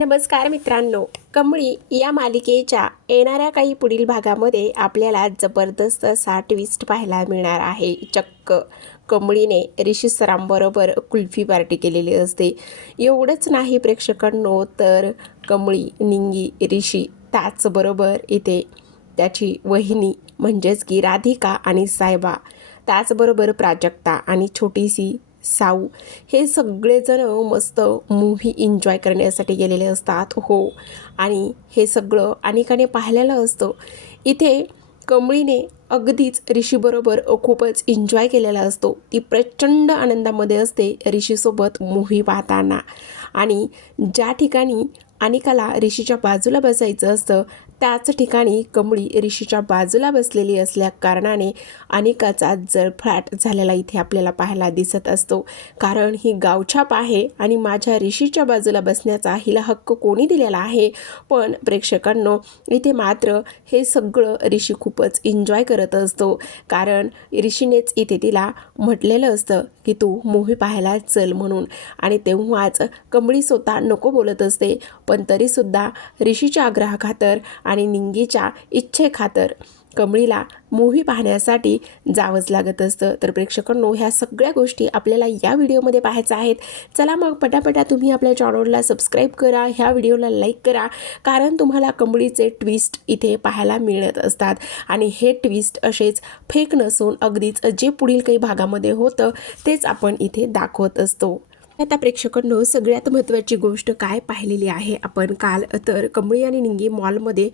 नमस्कार मित्रांनो कमळी या मालिकेच्या येणाऱ्या काही पुढील भागामध्ये आपल्याला जबरदस्त असा ट्विस्ट पाहायला मिळणार आहे. चक्क. कमळीने ऋषी सरांबरोबर कुल्फी पार्टी केलेली असते. एवढंच नाही प्रेक्षकांनो तर कमळी निंगी ऋषी त्याचबरोबर इथे त्याची वहिनी म्हणजेच की राधिका आणि सायबा त्याचबरोबर प्राजक्ता आणि छोटीशी साऊ हे सगळेजण मस्त मूव्ही एन्जॉय करण्यासाठी गेलेले असतात हो. आणि हे सगळं अनेकाने पाहिलेलं असतं. इथे कमळीने अगदीच ऋषीबरोबर खूपच एन्जॉय केलेला असतो. ती प्रचंड आनंदामध्ये असते ऋषीसोबत मूव्ही पाहताना. आणि ज्या ठिकाणी अनिकाला ऋषीच्या बाजूला बसायचं असतं त्याच ठिकाणी कमळी ऋषीच्या बाजूला बसलेली असल्या कारणाने अनेकाचा जळफळाट झालेला इथे आपल्याला पाहायला दिसत असतो. कारण ही गावछाप आहे आणि माझ्या ऋषीच्या बाजूला बसण्याचा हिला हक्क कोणी दिलेला आहे? पण प्रेक्षकांनो इथे मात्र हे सगळं ऋषी खूपच एन्जॉय करत असतो. कारण ऋषीनेच इथे तिला म्हटलेलं असतं की तू मूव्ही पाहायला चल म्हणून. आणि तेव्हाच कमळी स्वतः नको बोलत असते. पण तरीसुद्धा ऋषीच्या आग्रहाखातर आणि निंगीच्या इच्छेखातर कमळीला मूव्ही पाहण्यासाठी जावंच लागत असतं. तर प्रेक्षकांनो ह्या सगळ्या गोष्टी आपल्याला या व्हिडिओमध्ये पाहायच्या आहेत. चला मग पटापटा तुम्ही आपल्या चॅनलला सबस्क्राईब करा ह्या व्हिडिओला लाईक करा कारण तुम्हाला कमळीचे ट्विस्ट इथे पाहायला मिळत असतात. आणि हे ट्विस्ट असेच फेक नसून अगदीच जे पुढील काही भागामध्ये होतं तेच आपण इथे दाखवत असतो. आता प्रेक्षकांनो सगळ्यात महत्त्वाची गोष्ट काय पाहिलेली आहे? आपण काल तर कमळी आणि निंगी मॉलमध्ये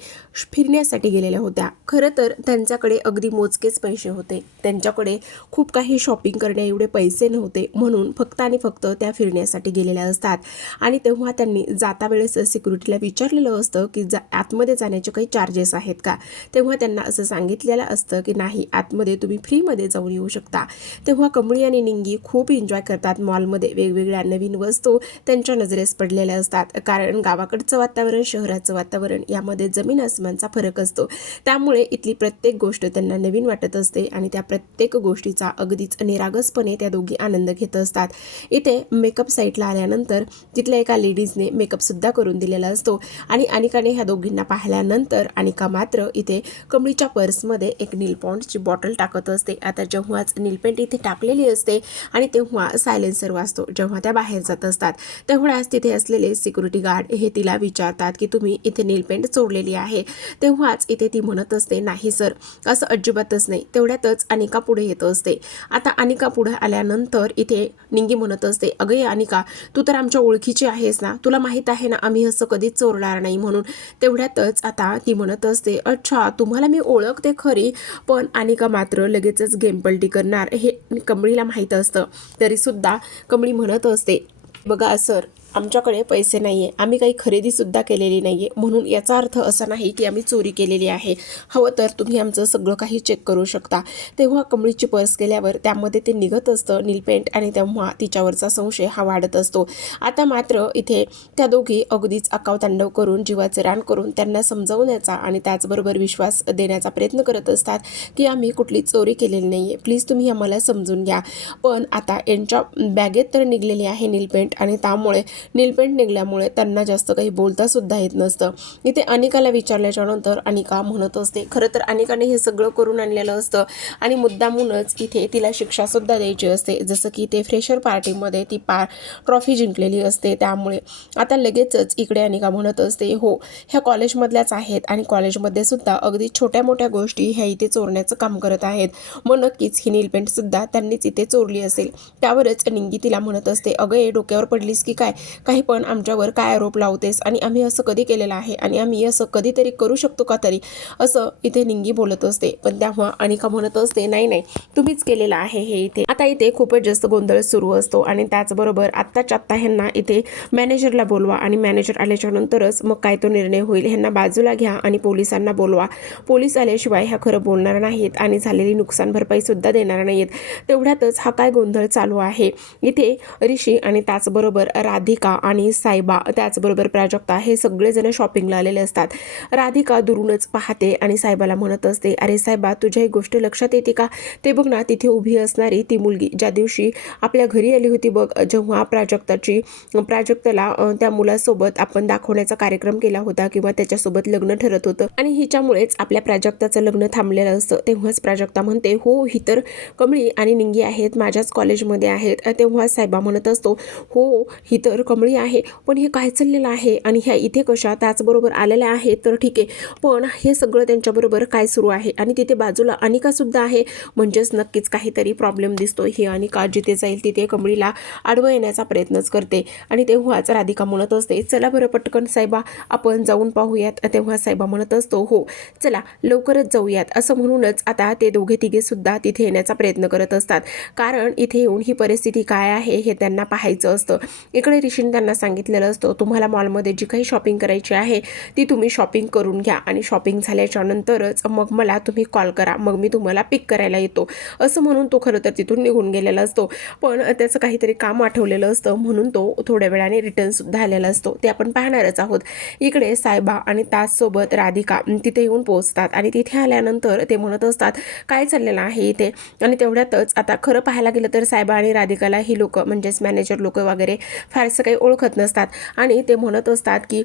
फिरण्यासाठी गेलेल्या होत्या. खरं तर त्यांच्याकडे अगदी मोजकेच पैसे होते. त्यांच्याकडे खूप काही शॉपिंग करण्या एवढे पैसे नव्हते. म्हणून फक्त आणि फक्त त्या फिरण्यासाठी गेलेल्या असतात. आणि तेव्हा त्यांनी जाता वेळेस सिक्युरिटीला विचारलेलं असतं की जा आतमध्ये जाण्याचे काही चार्जेस आहेत का? तेव्हा त्यांना असं सांगितलेलं असतं की नाही आतमध्ये तुम्ही फ्रीमध्ये जाऊन येऊ शकता. तेव्हा कमळी आणि निंगी खूप एन्जॉय करतात. मॉलमध्ये वेगवेगळ्या नवीन वस्तू त्यांच्या नजरेस पडलेल्या असतात. कारण गावाकडचं वातावरण शहराचं वातावरण यामध्ये जमीन आसमानचा फरक असतो. त्यामुळे इथली प्रत्येक गोष्ट त्यांना नवीन वाटत असते आणि त्या प्रत्येक गोष्टीचा अगदीच निरागसपणे त्या दोघी आनंद घेत असतात. इथे मेकअप साईटला आल्यानंतर तिथल्या एका लेडीजने मेकअपसुद्धा करून दिलेला असतो आणि अनिकाने ह्या दोघींना पाहिल्यानंतर अनिका मात्र इथे कमळीच्या पर्समध्ये एक नीलपॉन्डची बॉटल टाकत असते. आता जेव्हाच नीलपेंट इथे टाकलेली असते आणि तेव्हा सायलेन्सर वाजतो. जेव्हा त्या बाहेर जात असतात. तेवढ्याच तिथे असलेले सिक्युरिटी गार्ड हे तिला विचारतात की तुम्ही इथे नीलपेंट चोरलेली आहे. तेव्हाच इथे ती म्हणत असते नाही सर असं अजिबातच नाही. तेवढ्यातच अनिका पुढे येत असते. आता अनिका पुढे आल्यानंतर इथे निंगी म्हणत असते अगं ये अनिका तू तर आमच्या ओळखीची आहेस ना? तुला माहीत आहे ना आम्ही असं कधीच चोरणार नाही म्हणून. तेवढ्यातच आता ती म्हणत असते अच्छा तुम्हाला मी ओळखते खरी पण अनिका मात्र लगेचच गेम पलटी करणार. हे कमळीला माहीत असतं. तरीसुद्धा कमळी म्हणत असते. बघा सर आमच्याकडे पैसे नाही आहे आम्ही काही खरेदीसुद्धा केलेली नाही आहे म्हणून याचा अर्थ असा नाही की आम्ही चोरी केलेली आहे. हवं तर तुम्ही आमचं सगळं काही चेक करू शकता. तेव्हा कमळीची पर्स केल्यावर त्यामध्ये ते निघत असतं नीलपेंट आणि तेव्हा तिच्यावरचा संशय हा वाढत असतो. आता मात्र इथे त्या दोघी अगदीच अकावतांडव करून जीवाचे रान करून त्यांना समजवण्याचा आणि त्याचबरोबर विश्वास देण्याचा प्रयत्न करत असतात की आम्ही कुठली चोरी केलेली नाही आहे प्लीज तुम्ही आम्हाला समजून घ्या. पण आता यांच्या बॅगेत तर निघलेली आहे नीलपेंट आणि त्यामुळे नीलपेंट निघाल्यामुळे त्यांना जास्त काही बोलता सुद्धा येत नसतं. इथे अनिकाला विचारल्याच्या नंतर अनिका म्हणत असते खरं तर अनिकाने हे सगळं करून आणलेलं असतं आणि मुद्दामूनच इथे तिला शिक्षासुद्धा द्यायची असते. जसं की ते फ्रेशर पार्टीमध्ये ती पा ट्रॉफी जिंकलेली असते. त्यामुळे आता लगेचच इकडे अनिका म्हणत असते हो ह्या कॉलेजमधल्याच आहेत आणि कॉलेजमध्ये सुद्धा अगदी छोट्या मोठ्या गोष्टी ह्या इथे चोरण्याचं काम करत आहेत. मग नक्कीच ही नीलपेंटसुद्धा त्यांनीच इथे चोरली असेल. त्यावरच निंगी तिला म्हणत असते अगं ए डोक्यावर पडलीस की काय? काही पण आमच्यावर काय आरोप लावतेस आणि आम्ही असं कधी केलेलं आहे आणि आम्ही असं कधीतरी करू शकतो का तरी? असं इथे निंगी बोलत असते. पण तेव्हा अनिका म्हणत असते नाही नाही तुम्हीच केलेलं आहे हे इथे. आता इथे खूपच जास्त गोंधळ सुरू असतो आणि त्याचबरोबर आत्ताच्या आत्ता ह्यांना इथे मॅनेजरला बोलवा आणि मॅनेजर आल्याच्या नंतरच मग काय तो निर्णय होईल ह्यांना बाजूला घ्या आणि पोलिसांना बोलवा. पोलीस आल्याशिवाय ह्या खरं बोलणार नाहीत आणि झालेली नुकसान भरपाई सुद्धा देणार नाहीत. तेवढ्यातच हा काय गोंधळ चालू आहे? इथे ऋषी आणि त्याचबरोबर राधिका राधिका आणि सायबा त्याचबरोबर प्राजक्ता हे सगळेजण शॉपिंगला आलेले असतात. राधिका दुरूनच पाहते आणि सायबाला म्हणत असते अरे सायबा तुझ्या ही गोष्ट लक्षात येते का? ते बघ ना तिथे उभी असणारी ती मुलगी ज्या दिवशी आपल्या घरी आली होती बघ जेव्हा प्राजक्ताची प्राजक्ताला त्या मुलासोबत आपण दाखवण्याचा कार्यक्रम केला होता किंवा त्याच्यासोबत लग्न ठरत होतं आणि हिच्यामुळेच आपल्या प्राजक्ताचं लग्न थांबलेलं असतं तेव्हाच प्राजक्ता म्हणते हो ही तर कमळी आणि निंगी आहेत माझ्याच कॉलेजमध्ये आहेत. तेव्हा साहेबा म्हणत असतो हो ही तर कमळी आहे. पण हे काय चाललेलं आहे? आणि ह्या इथे कशा? त्याचबरोबर आलेल्या आहेत. तर ठीक आहे. पण हे सगळं त्यांच्याबरोबर काय सुरू आहे? आणि तिथे बाजूला अनिकासुद्धा आहे. म्हणजेच नक्कीच काहीतरी प्रॉब्लेम दिसतो हे अनिका जिथे जाईल तिथे कमळीला आडवं येण्याचा प्रयत्नच करते. आणि तेव्हाच राधिका म्हणत असते चला बरं पटकन साहेबा आपण जाऊन पाहूयात. तेव्हा साहेबा म्हणत असतो हो चला लवकरच जाऊयात. असं म्हणूनच आता ते दोघे तिघे सुद्धा तिथे येण्याचा प्रयत्न करत असतात. कारण इथे येऊन ही परिस्थिती काय आहे हे त्यांना पाहायचं असतं. इकडे ऋषीने त्यांना सांगितलेलं असतं तुम्हाला मॉलमध्ये जी काही शॉपिंग करायची आहे ती तुम्ही शॉपिंग करून घ्या आणि शॉपिंग झाल्याच्या नंतरच मग मला तुम्ही कॉल करा मग मी तुम्हाला पिक करायला येतो. असं म्हणून तो खरं तर तिथून निघून गेलेला असतो. पण त्याचं काहीतरी काम आठवलेलं असतं म्हणून तो थोड्या वेळाने रिटर्नसुद्धा आलेला असतो. ते आपण पाहणारच आहोत. इकडे सायबा आणि ताससोबत राधिका तिथे येऊन पोहोचतात आणि तिथे आल्यानंतर ते म्हणत असतात काय चाललेलं आहे इथे? आणि तेवढ्यातच आता खरं पाहायला गेलं तर सायबा आणि राधिकाला ही लोक म्हणजेच मॅनेजर लोक वगैरे फारसं काही ओळखत नसतात. आणि ते म्हणत असतात की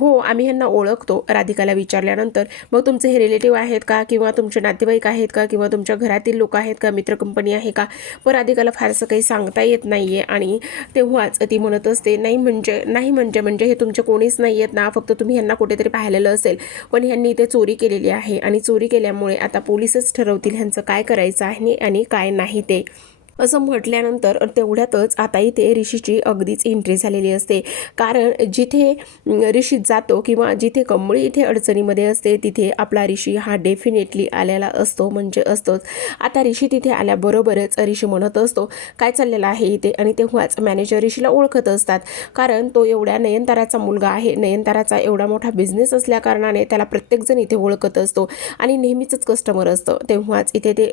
हो आम्ही ह्यांना ओळखतो राधिकाला विचारल्यानंतर मग तुमचे हे रिलेटिव्ह आहेत का? किंवा तुमचे नातेवाईक आहेत का? किंवा तुमच्या घरातील लोक आहेत का? मित्र कंपनी आहे का? पण राधिकाला फारसं काही सांगता येत नाही आहे आणि तेव्हाच ती म्हणत असते नाही म्हणजे नाही म्हणजे म्हणजे हे तुमचे कोणीच नाही आहेत ना? फक्त तुम्ही ह्यांना कुठेतरी पाहिलेलं असेल. पण ह्यांनी इथे चोरी केलेली आहे. आणि चोरी केल्यामुळे आता पोलीसच ठरवतील ह्यांचं काय करायचं आहे आणि काय नाही ते. असं म्हटल्यानंतर तेवढ्यातच आता इथे ऋषीची अगदीच एंट्री झालेली असते. कारण जिथे ऋषी जातो किंवा जिथे कमळी इथे अडचणीमध्ये असते तिथे आपला ऋषी हा डेफिनेटली आलेला असतो म्हणजे असतोच. आता ऋषी तिथे आल्याबरोबरच ऋषी म्हणत असतो काय चाललेलं आहे इथे? आणि तेव्हाच मॅनेजर ऋषीला ओळखत असतात. कारण तो एवढ्या नयनताराचा मुलगा आहे. नयनताराचा एवढा मोठा बिझनेस असल्याकारणाने त्याला प्रत्येकजण इथे ओळखत असतो. आणि नेहमीच कस्टमर असतं. तेव्हाच इथे ते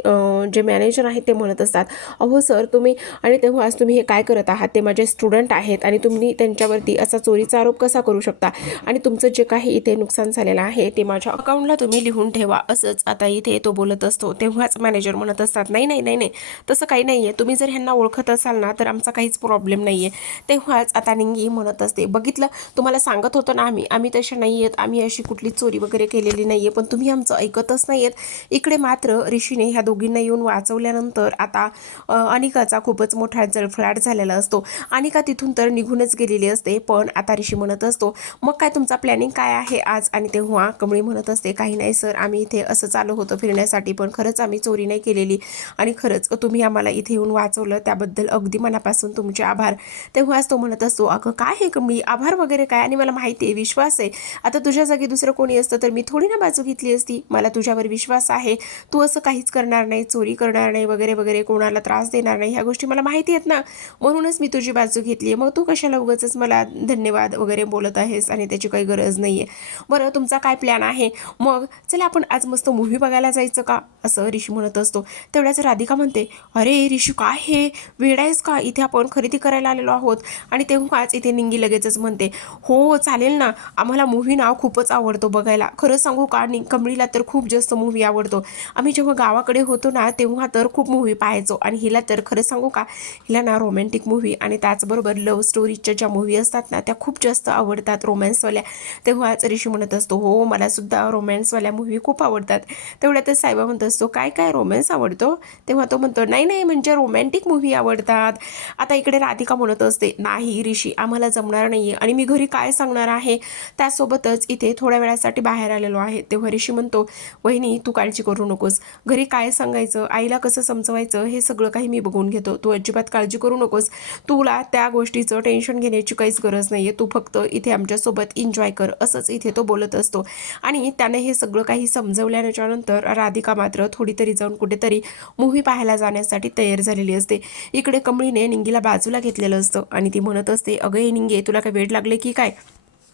जे मॅनेजर आहेत ते म्हणत असतात अहो सर तुम्ही आणि तेव्हाच तुम्ही हे काय करत आहात? ते माझे स्टुडंट आहेत आणि तुम्ही त्यांच्यावरती असा चोरीचा आरोप कसा करू शकता? आणि तुमचं जे काही इथे नुकसान झालेलं आहे ते माझ्या अकाउंटला तुम्ही लिहून ठेवा. असंच आता इथे तो बोलत असतो. तेव्हाच मॅनेजर म्हणत असतात नाही नाही नाही नाही तसं काही नाही आहे तुम्ही जर ह्यांना ओळखत असाल ना तर आमचा काहीच प्रॉब्लेम नाही आहे तेव्हाच आता निंगी म्हणत असते बघितलं तुम्हाला सांगत होतो ना आम्ही. आम्ही तसे नाही आहेत आम्ही अशी कुठली चोरी वगैरे केलेली नाही आहे पण तुम्ही आमचं ऐकतच नाही आहेत इकडे मात्र ऋषीने ह्या दोघींना येऊन वाचवल्यानंतर आता अनिकाचा खूपच मोठा जळफळाट झालेला असतो. अनिका तिथून तर निघूनच गेलेली असते पण आता ऋषी म्हणत असतो मग काय तुमचा प्लॅनिंग काय आहे आज? आणि तेव्हा कमळी म्हणत असते काही नाही सर आम्ही इथे असं चालू होतं फिरण्यासाठी पण खरंच आम्ही चोरी नाही केलेली. आणि खरंच तुम्ही आम्हाला इथे येऊन वाचवलं त्याबद्दल अगदी मनापासून तुमचे आभार. तेव्हाच तो म्हणत असतो अगं काय हे कमळी? आभार वगैरे काय? आणि मला माहिती आहे विश्वास आहे. आता तुझ्या जागी दुसरं कोणी असतं तर मी थोडी ना बाजू घेतली असती. मला तुझ्यावर विश्वास आहे. तू असं काहीच करणार नाही चोरी करणार नाही वगैरे वगैरे कोणाला त्रास देणार नाही. ह्या गोष्टी मला माहिती आहेत ना. म्हणूनच मी तुझी बाजू घेतली आहे. मग तू कशाला उगाचच मला धन्यवाद वगैरे बोलत आहेस आणि त्याची काही गरज नाही आहे बरं तुमचा काय प्लॅन आहे? मग चला आपण आज मस्त मूव्ही बघायला जायचं का? असं ऋषी म्हणत असतो. तेवढ्याच राधिका म्हणते अरे ऋषी काय हे? वेळ आहेस का? इथे आपण खरेदी करायला आलेलो आहोत. आणि तेव्हाच इथे निंगी लगेचच म्हणते हो चालेल ना. आम्हाला मूव्ही नाव खूपच आवडतो बघायला. खरं सांगू का? नि कमळीला तर खूप जास्त मूव्ही आवडतो. आम्ही जेव्हा गावाकडे होतो ना तेव्हा तर खूप मूव्ही पाहायचो आणि हिला तर खरं सांगू का? हिला ना रोमॅन्टिक मूव्ही आणि त्याचबरोबर लव्ह स्टोरीजच्या ज्या मूव्ही असतात ना त्या खूप जास्त आवडतात रोमॅन्सवाल्या तेव्हाच ऋषी म्हणत असतो हो मला सुद्धा रोमॅन्सवाल्या मूव्ही खूप आवडतात. तेवढ्यातच सायबा म्हणत असतो काय काय रोमॅन्स आवडतो? तेव्हा तो म्हणतो नाही नाही म्हणजे रोमॅन्टिक मूव्ही आवडतात. आता इकडे राधिका म्हणत असते नाही ऋषी आम्हाला जमणार नाही आणि मी घरी काय सांगणार आहे? त्यासोबतच इथे थोड्या वेळासाठी बाहेर आलेलो आहे. तेव्हा ऋषी म्हणतो वहिनी तू काळजी करू नकोस. घरी काय सांगायचं? आईला कसं समजवायचं? हे सगळं काही मी बघून घेतो. तू अजिबात काळजी करू नकोस. तुला त्या गोष्टीचं टेन्शन घेण्याची काहीच गरज नाही आहे तू फक्त इथे आमच्यासोबत एन्जॉय कर असंच इथे तो बोलत असतो. आणि त्याने हे सगळं काही समजवल्याच्यानंतर राधिका मात्र थोडी तरी जाऊन कुठेतरी मूव्ही पाहायला जाण्यासाठी तयार झालेली असते. इकडे कमळीने निंगीला बाजूला घेतलेलं असतं आणि ती म्हणत असते अगं हे निंगे तुला काय वेळ लागले की काय?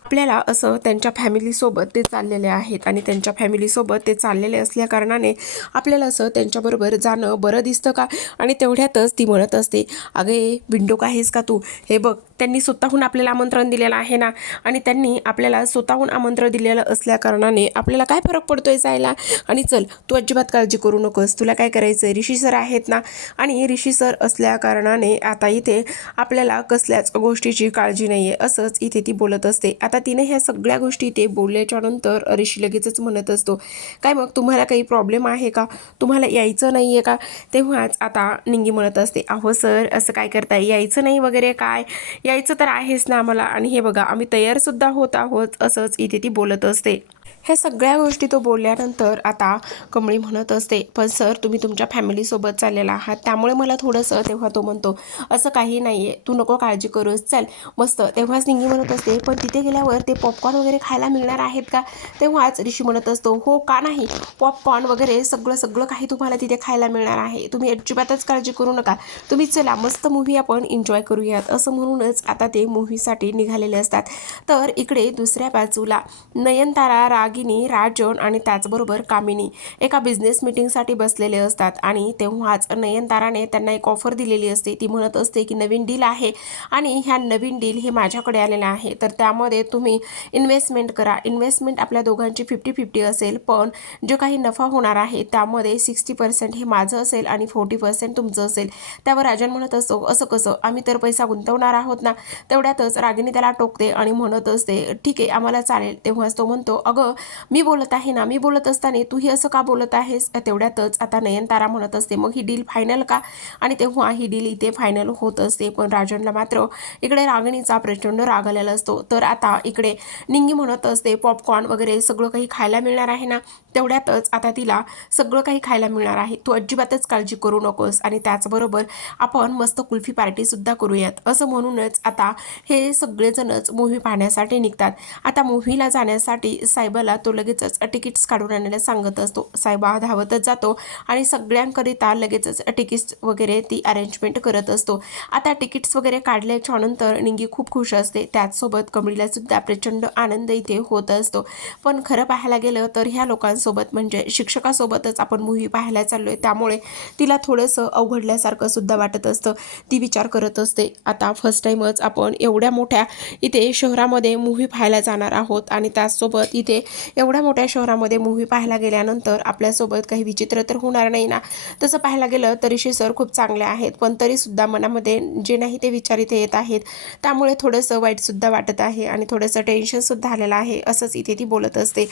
आपल्याला असं त्यांच्या फॅमिलीसोबत ते चाललेले आहेत आणि त्यांच्या फॅमिलीसोबत ते चाललेले असल्या कारणाने आपल्याला असं त्यांच्याबरोबर जाणं बरं दिसतं का? आणि तेवढ्यातच ती म्हणत असते अगे विंडो का आहेस का तू? हे बघ त्यांनी स्वतःहून आपल्याला आमंत्रण दिलेलं आहे ना? आणि त्यांनी आपल्याला स्वतःहून आमंत्रण दिलेलं असल्या कारणाने आपल्याला काय फरक पडतोय जायला? आणि चल तू अजिबात काळजी करू नकोस. तुला काय करायचं ऋषी सर आहेत ना? आणि ऋषी सर असल्या कारणाने आता इथे आपल्याला कसल्याच गोष्टीची काळजी नाही आहे असंच इथे ती बोलत असते. आता आता तिने ह्या सगळ्या गोष्टी ते बोलल्याच्या नंतर ऋषी लगेचच म्हणत असतो काय मग तुम्हाला काही प्रॉब्लेम आहे का? तुम्हाला यायचं नाही आहे का? तेव्हाच आता निंगी म्हणत असते अहो सर असं काय करताय? यायचं नाही वगैरे काय? यायचं तर आहेच ना आम्हाला. आणि हे बघा आम्ही तयारसुद्धा होत आहोत असंच इथे ती बोलत असते. ह्या सगळ्या गोष्टी तो बोलल्यानंतर आता कमळी म्हणत असते पण सर तुम्ही तुमच्या फॅमिलीसोबत चाललेला आहात त्यामुळे मला थोडंसं तेव्हा तो म्हणतो असं काही नाही आहे तू नको काळजी करूस चल. मस्त तेव्हाच निंगी म्हणत असते पण तिथे गेल्यावर ते पॉपकॉर्न वगैरे खायला मिळणार आहेत का? तेव्हाच ऋषी म्हणत असतो हो का नाही? पॉपकॉर्न वगैरे सगळं सगळं काही तुम्हाला तिथे खायला मिळणार आहे. तुम्ही अजिबातच काळजी करू नका. तुम्ही चला मस्त मूव्ही आपण एन्जॉय करूयात. असं म्हणूनच आता ते मूव्हीसाठी निघालेले असतात. तर इकडे दुसऱ्या बाजूला नयनतारा राग रागिनी राजन आणि त्याचबरोबर कामिनी एका बिझनेस मीटिंगसाठी बसलेले असतात आणि तेव्हाच नयनताराने त्यांना एक ऑफर दिलेली असते. ती म्हणत असते की नवीन डील आहे आणि ह्या नवीन डील हे माझ्याकडे आलेलं आहे. तर त्यामध्ये तुम्ही इन्व्हेस्टमेंट करा. इन्व्हेस्टमेंट आपल्या दोघांची फिफ्टी फिफ्टी असेल पण जो काही नफा होणार आहे त्यामध्ये सिक्स्टी पर्सेंट हे माझं असेल आणि फोर्टी पर्सेंट तुमचं असेल. त्यावर राजन म्हणत असतो असं कसं? आम्ही तर पैसा गुंतवणार आहोत ना? तेवढ्यातच रागिनी त्याला टोकते आणि म्हणत असते ठीक आहे आम्हाला चालेल. तेव्हाच तो म्हणतो अगं मी बोलत आहे ना मी बोलत असताना तूही असं का बोलत आहेस? तेवढ्यातच आता नयनतारा म्हणत असते मग ही डील फायनल का? आणि तेव्हा ही डील इथे फायनल होत असते. पण राजनला मात्र इकडे रागणीचा प्रचंड राग आलेला असतो. तर आता इकडे निंगी म्हणत असते पॉपकॉर्न वगैरे सगळं काही खायला मिळणार आहे ना? तेवढ्यातच आता तिला सगळं काही खायला मिळणार आहे. तू अजिबातच काळजी करू नकोस आणि त्याचबरोबर आपण मस्त कुल्फी पार्टीसुद्धा करूयात. असं म्हणूनच आता हे सगळेजणच मूव्ही पाहण्यासाठी निघतात. आता मूव्हीला जाण्यासाठी साहेबाला तो लगेचच तिकीट्स काढून आणायला सांगत असतो. साहेबा धावतच जातो आणि सगळ्यांकरिता लगेचच तिकीट्स वगैरे ती अरेंजमेंट करत असतो. आता तिकीट्स वगैरे काढल्याच्या नंतर निंगी खूप खुश असते. त्याचसोबत कमळीला सुद्धा प्रचंड आनंद इथे होत असतो. पण खरं पाहायला गेलं तर ह्या लोकांसोबत म्हणजे शिक्षकासोबतच आपण मूव्ही पाहायला चाललो आहे त्यामुळे तिला थोडंसं अवघडल्यासारखं सुद्धा वाटत असतं. ती विचार करत असते. आता फर्स्ट टाईमच आपण एवढ्या मोठ्या इथे शहरामध्ये मूव्ही पाहायला जाणार आहोत आणि त्याचसोबत इथे एवढ्या मोठ्या शहरामध्ये मूव्ही पाहायला गेल्यानंतर आपल्यासोबत काही विचित्र तर होणार नाही ना? तसं पाहायला गेलं तरी सर खूप चांगले आहेत. पण तरीसुद्धा मनामध्ये जे नाही ते विचार इथे येत आहेत. त्यामुळे थोडंसं वाईटसुद्धा वाटत आहे आणि थोडंसं टेन्शनसुद्धा आलेलं आहे असंच इथे ती बोलत असते.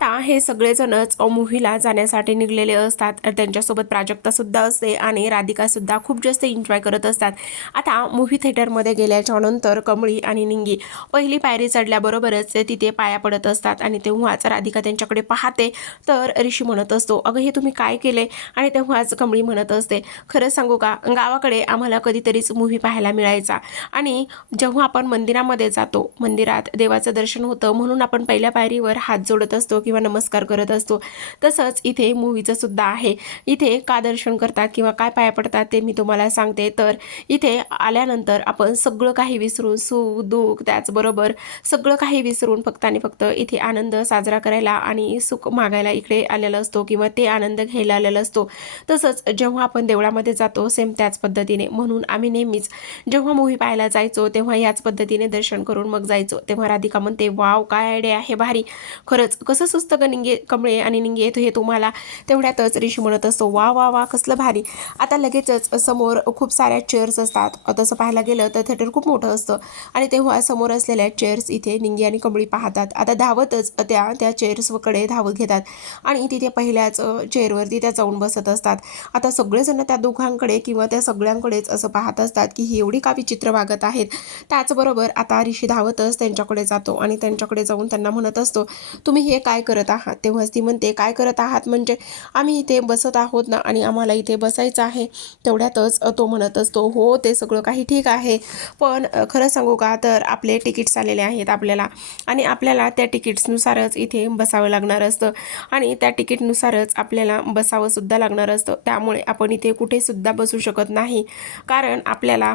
आता हे सगळेजणच मूव्हीला जाण्यासाठी निघलेले असतात. त्यांच्यासोबत प्राजक्तासुद्धा असते आणि राधिकासुद्धा खूप जास्त एन्जॉय करत असतात. आता मूव्ही थिएटरमध्ये गेल्याच्यानंतर कमळी आणि निंगी पहिली पायरी चढल्याबरोबरच ते तिथे पाया पडत असतात आणि तेव्हाच राधिका त्यांच्याकडे पाहते. तर ऋषी म्हणत असतो अगं हे तुम्ही काय केले? आणि तेव्हाच कमळी म्हणत असते खरं सांगू का? गावाकडे आम्हाला कधीतरीच मूव्ही पाहायला मिळायचा. आणि जेव्हा आपण मंदिरामध्ये जातो मंदिरात देवाचं दर्शन होतं म्हणून आपण पहिल्या पायरीवर हात जोडत असतो की किंवा नमस्कार करत असतो. तसंच इथे मूवीचं सुद्धा आहे. इथे का दर्शन करतात किंवा काय पाया पडतात ते मी तुम्हाला सांगते. तर इथे आल्यानंतर आपण सगळं काही विसरून सुख दुःख त्याचबरोबर सगळं काही विसरून फक्त आणि फक्त इथे आनंद साजरा करायला आणि सुख मागायला इकडे आलेला असतो किंवा ते आनंद घ्यायला आलेला असतो. तसंच जेव्हा आपण देवळामध्ये जातो सेम त्याच पद्धतीने. म्हणून आम्ही नेहमीच जेव्हा मूवी पाहायला जायचो तेव्हा याच पद्धतीने दर्शन करून मग जायचो. तेव्हा राधिका म्हणते वाव काय आयडिया आहे भारी. खरंच कसं पुस्तकं निंगे कमळे आणि निंगे येतो हे तुम्हाला. तेवढ्यातच ऋषी म्हणत असतो वा वा वा कसलं भारी. आता लगेचच समोर खूप साऱ्या चेअर्स असतात. तसं पाहायला गेलं तर थिएटर खूप मोठं असतं. आणि तेव्हा समोर असलेल्या चेअर्स इथे निंगी आणि कमळी पाहतात. आता धावतच त्या त्या चेअर्सकडे धावत घेतात. आणि तिथे पहिल्याच चेअरवरती त्या जाऊन बसत असतात. आता सगळेजण त्या दोघांकडे किंवा त्या सगळ्यांकडेच असं पाहत असतात की ही एवढी का विचित्र वागत आहेत. त्याचबरोबर आता ऋषी धावतच त्यांच्याकडे जातो आणि त्यांच्याकडे जाऊन त्यांना म्हणत असतो तुम्ही हे काय करत आहात. तेव्हाच ती म्हणते काय करत आहात? म्हणजे आम्ही इथे बसत आहोत ना आणि आम्हाला इथे बसायचं आहे. तेवढ्यातच तो म्हणत असतो हो ते सगळं काही ठीक आहे. पण खरं सांगू का? तर आपले तिकीट्स आलेले आहेत आपल्याला आणि आपल्याला त्या तिकीट्सनुसारच इथे बसावं लागणार असतं आणि त्या तिकीटनुसारच आपल्याला बसावंसुद्धा लागणार असतं. त्यामुळे आपण इथे कुठेसुद्धा बसू शकत नाही. कारण आपल्याला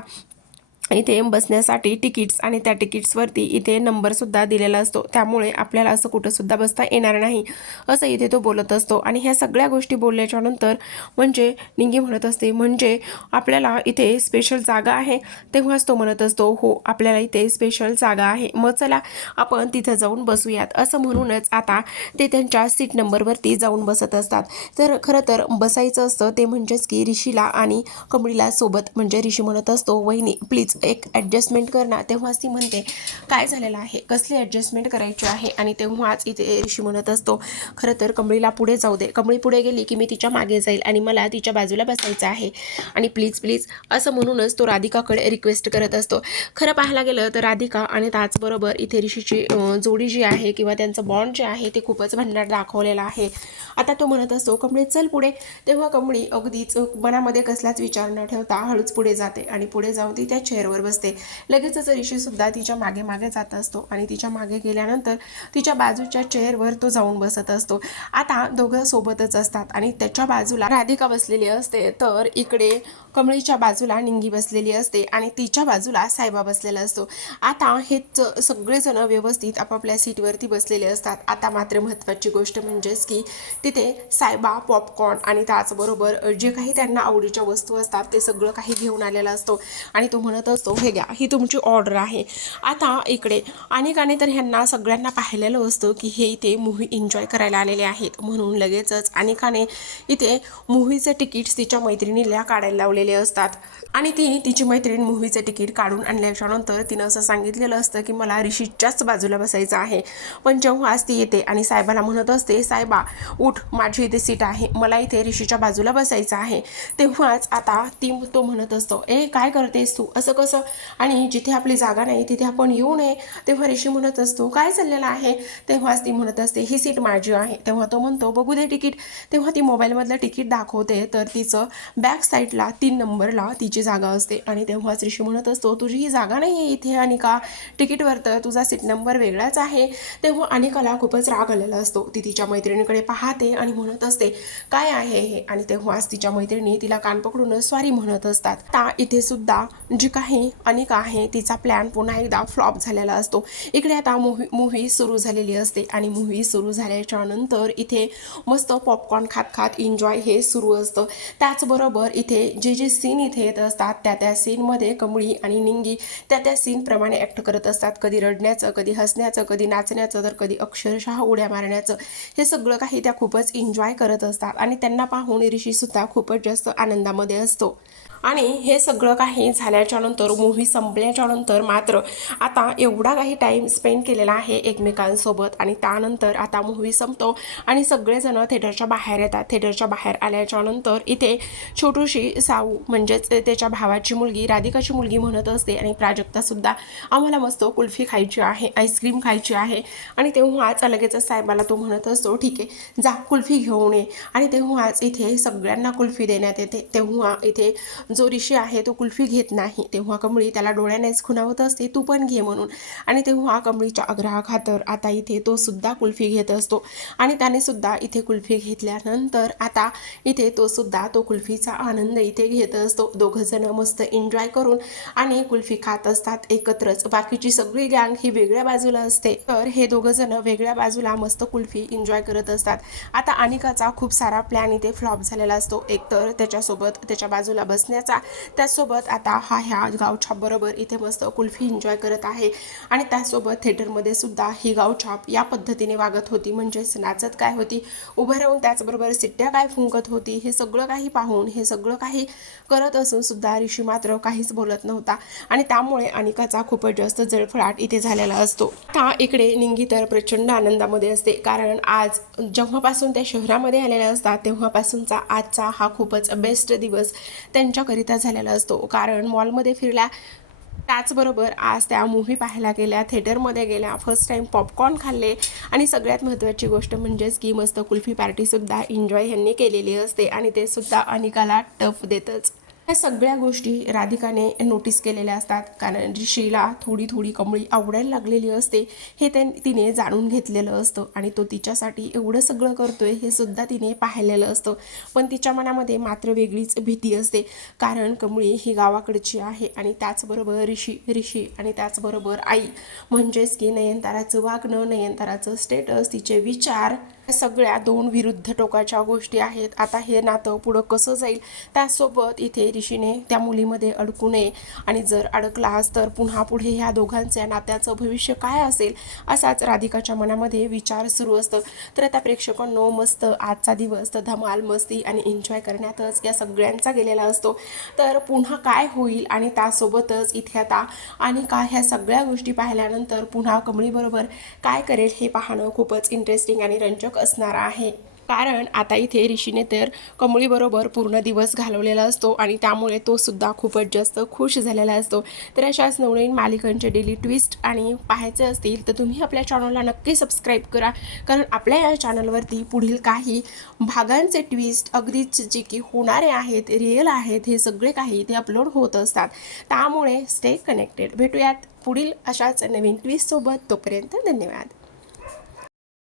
इथे बसण्यासाठी तिकीट्स आणि त्या तिकीट्सवरती इथे नंबरसुद्धा दिलेला असतो. त्यामुळे आपल्याला असं कुठंसुद्धा बसता येणार नाही असं इथे तो बोलत असतो. आणि ह्या सगळ्या गोष्टी बोलल्याच्या नंतर म्हणजे निंगी म्हणत असते म्हणजे आपल्याला इथे स्पेशल जागा आहे तेव्हाच तो म्हणत असतो हो आपल्याला इथे स्पेशल जागा आहे. मग चला आपण तिथं जाऊन बसूयात. असं म्हणूनच आता ते त्यांच्या सीट नंबरवरती जाऊन बसत असतात. तर खरं तर बसायचं असतं ते म्हणजेच की ऋषीला आणि कमळीला सोबत म्हणजे ऋषी म्हणत असतो वहिनी प्लीज एक ॲडजस्टमेंट करणार तेव्हाच ती म्हणते काय झालेलं आहे? कसली ॲडजस्टमेंट करायची आहे? आणि तेव्हाच इथे ऋषी म्हणत असतो खरं तर कमळीला पुढे जाऊ दे. कमळी पुढे गेली की मी तिच्यामागे जाईल आणि मला तिच्या बाजूला बसायचं आहे. आणि प्लीज प्लीज असं म्हणूनच तो राधिकाकडे रिक्वेस्ट करत असतो. खरं पाहायला गेलं तर राधिका आणि त्याचबरोबर इथे ऋषीची जोडी जी आहे किंवा त्यांचं बॉन्ड जे आहे ते खूपच भंडार दाखवलेलं आहे. आता तो म्हणत असतो कमळी चल पुढे. तेव्हा कमळी अगदीच मनामध्ये कसलाच विचार न ठेवता हळूच पुढे जाते आणि पुढे जाऊन ती त्या चेअरवर बसते. लगेचच ऋषीसुद्धा तिच्यामागे मागे जात असतो आणि तिच्यामागे गेल्यानंतर तिच्या बाजूच्या चेअरवर तो जाऊन बसत असतो. आता दोघं सोबतच असतात आणि त्याच्या बाजूला राधिका बसलेली असते. तर इकडे कमळीच्या बाजूला निंगी बसलेली असते आणि तिच्या बाजूला सायबा बसलेला असतो. आता हे सगळेजण व्यवस्थित आपापल्या सीटवरती बसलेले असतात. आता मात्र महत्त्वाची गोष्ट म्हणजेच की तिथे सायबा पॉपकॉर्न आणि त्याचबरोबर जे काही त्यांना आवडीच्या वस्तू असतात ते सगळं काही घेऊन आलेला असतो. आणि तो म्हणत असतो हे घ्या ही तुमची ऑर्डर आहे. आता इकडे अनेकाने तर ह्यांना सगळ्यांना पाहिलेलं असतं की हे इथे मूव्ही एन्जॉय करायला आलेले आहेत. म्हणून लगेचच अनेकाने इथे मूव्हीचे तिकीट्स तिच्या मैत्रिणीला काढायला लावले लावलेले असतात. आणि ती तिची मैत्रीण मूव्हीचं तिकीट काढून आणल्याच्यानंतर तिनं असं सांगितलेलं असतं की मला ऋषीच्याच बाजूला बसायचं आहे. पण जेव्हाच ती येते आणि साहेबाला म्हणत असते साहेबा उठ माझी इथे सीट आहे. मला इथे ऋषीच्या बाजूला बसायचं आहे. तेव्हाच आता ती तो म्हणत असतो ए काय करतेस तू? असं कसं? आणि जिथे आपली जागा नाही तिथे आपण येऊ नये. तेव्हा ऋषी म्हणत असतो काय चाललेलं आहे? तेव्हाच ती म्हणत असते ही सीट माझी आहे. तेव्हा तो म्हणतो बघू दे तिकीट. तेव्हा ती मोबाईलमधलं तिकीट दाखवते तर तिचं बॅक साईडला तीन नंबरला तिची जागा असते आणि तेव्हाच ऋषी म्हणत असतो तुझी ही जागा नाही आहे इथे अनिका. तिकीटवर तर तुझा सीट नंबर वेगळाच आहे. तेव्हा अनिकाला खूपच राग आलेला असतो. ती तिच्या मैत्रिणीकडे पाहते आणि म्हणत असते काय आहे हे? आणि तेव्हाच तिच्या मैत्रिणी तिला कान पकडून स्वारी म्हणत असतात. आता इथे सुद्धा जी काही अनिका आहे तिचा प्लॅन पुन्हा एकदा फ्लॉप झालेला असतो. इकडे आता मूव्ही मूव्ही सुरू झालेली असते आणि मूव्ही सुरू झाल्याच्यानंतर इथे मस्त पॉपकॉर्न खात खात एन्जॉय हे सुरू असतं. त्याचबरोबर इथे जे जे सीन इथे येत असतात त्या त्या सीनमध्ये कमळी आणि निंगी त्या त्या सीनप्रमाणे ॲक्ट करत असतात. कधी रडण्याचं कधी हसण्याचं कधी नाचण्याचं तर कधी अक्षरशः उड्या मारण्याचं. हे सगळं काही त्या खूपच एन्जॉय करत असतात आणि त्यांना पाहून ऋषीसुद्धा खूपच जास्त आनंदामध्ये असतो. आणि हे सगळं काही झाल्याच्यानंतर मूव्ही संपल्याच्या नंतर मात्र आता एवढा काही टाईम स्पेंड केलेला आहे एकमेकांसोबत आणि त्यानंतर आता मूव्ही संपतो आणि सगळेजण थिएटरच्या बाहेर येतात. थिएटरच्या बाहेर आल्याच्यानंतर इथे छोटूशी साऊ म्हणजेच त्याच्या भावाची मुलगी राधिकाची मुलगी म्हणत असते आणि प्राजक्तासुद्धा आम्हाला मस्त कुल्फी खायची आहे आईस्क्रीम खायची आहे आणि तेव्हाच लगेचच साहेबाला तो म्हणत असतो ठीक आहे जा कुल्फी घेऊन ये. आणि तेव्हाच इथे सगळ्यांना कुल्फी देण्यात येते. तेव्हा इथे जो ऋषी आहे तो कुल्फी घेत नाही. तेव्हा कमळी त्याला डोळ्यानेच खुणावत असते. तू पण घे म्हणून. आणि तेव्हा कमळीच्या आग्रहाखातर आता इथे तो सुद्धा कुल्फी घेत असतो. आणि त्याने सुद्धा इथे कुल्फी घेतल्यानंतर आता इथे तो सुद्धा तो कुल्फीचा आनंद इथे घेत असतो. दोघंजणं मस्त एन्जॉय करून आणि कुल्फी खात असतात एकत्रच. बाकीची सगळी गँग ही वेगळ्या बाजूला असते. तर हे दोघंजणं वेगळ्या बाजूला मस्त कुल्फी एन्जॉय करत असतात. आता अनिकाचा खूप सारा प्लॅन इथे फ्लॉप झालेला असतो. एकतर त्याच्यासोबत त्याच्या बाजूला बसण्याचा त्याचसोबत आता हा ह्या गावछाप बरोबर इथे मस्त कुल्फी एन्जॉय करत आहे. आणि त्यासोबत थिएटरमध्ये सुद्धा ही गावछाप या पद्धतीने वागत होती. म्हणजेच नाचत काय होती? उभं राहून त्याचबरोबर सिट्ट्या काय फुंकत होती? हे सगळं काही पाहून हे सगळं काही करत असून सुद्धा ऋषी मात्र काहीच बोलत नव्हता. आणि त्यामुळे अनिकाचा खूपच जास्त जळफळाट इथे झालेला असतो. आता इकडे निंगी तर प्रचंड आनंदामध्ये असते. कारण आज जेव्हापासून त्या शहरामध्ये आलेल्या असतात तेव्हापासूनचा आजचा हा खूपच बेस्ट दिवस. त्यांच्या त्यांच्याकरिता झालेला असतो. कारण मॉलमध्ये फिरल्या त्याचबरोबर आज त्या मूव्ही पाहायला गेल्या थिएटरमध्ये गेल्या फर्स्ट टाईम पॉपकॉर्न खाल्ले आणि सगळ्यात महत्त्वाची गोष्ट म्हणजेच की मस्त कुल्फी पार्टीसुद्धा एन्जॉय ह्यांनी केलेली असते आणि ते सुद्धा अनिकाला टफ देतच. ह्या सगळ्या गोष्टी राधिकाने नोटीस केलेल्या असतात. कारण ऋषीला थोडी थोडी कमळी आवडायला लागलेली असते हे त्यां तिने जाणून घेतलेलं असतं आणि तो तिच्यासाठी एवढं सगळं करतोय हे सुद्धा तिने पाहिलेलं असतं. पण तिच्या मनामध्ये मात्र वेगळीच भीती असते. कारण कमळी ही गावाकडची आहे आणि त्याचबरोबर ऋषी ऋषी आणि त्याचबरोबर आई. म्हणजेच की नयनताराचं वागणं नयनताराचं स्टेटस तिचे विचार या सगळ्या दोन विरुद्ध टोकाच्या गोष्टी आहेत. आता हे नातं पुढं कसं जाईल त्यासोबत इथे ऋषीने त्या मुलीमध्ये अडकू नये. आणि जर अडकलास तर पुन्हा पुढे ह्या दोघांच्या नात्याचं भविष्य काय असेल असाच राधिकाच्या मनामध्ये विचार सुरू असतं. तर आता प्रेक्षकांनो मस्त आजचा दिवस तर धमाल मस्ती आणि एन्जॉय करण्यातच या सगळ्यांचा गेलेला असतो. तर पुन्हा काय होईल आणि त्यासोबतच इथे आता आणि काय ह्या सगळ्या गोष्टी पाहिल्यानंतर पुन्हा कमळीबरोबर काय करेल हे पाहणं खूपच इंटरेस्टिंग आणि रंजक असणार आहे. कारण आता इथे ऋषीने तर कमळीबरोबर पूर्ण दिवस घालवलेला असतो आणि त्यामुळे तो सुद्धा खूपच जास्त खुश झालेला असतो. तर अशाच नवनवीन मालिकांचे डेली ट्विस्ट आणि पाहायचे असतील तर तुम्ही आपल्या चॅनलला नक्की सबस्क्राईब करा. कारण आपल्या या चॅनलवरती पुढील काही भागांचे ट्विस्ट अगदीच जे की होणारे आहेत रिअल आहेत हे सगळे काही ते अपलोड होत असतात. त्यामुळे स्टे कनेक्टेड भेटूयात पुढील अशाच नवीन ट्विस्टसोबत तोपर्यंत धन्यवाद.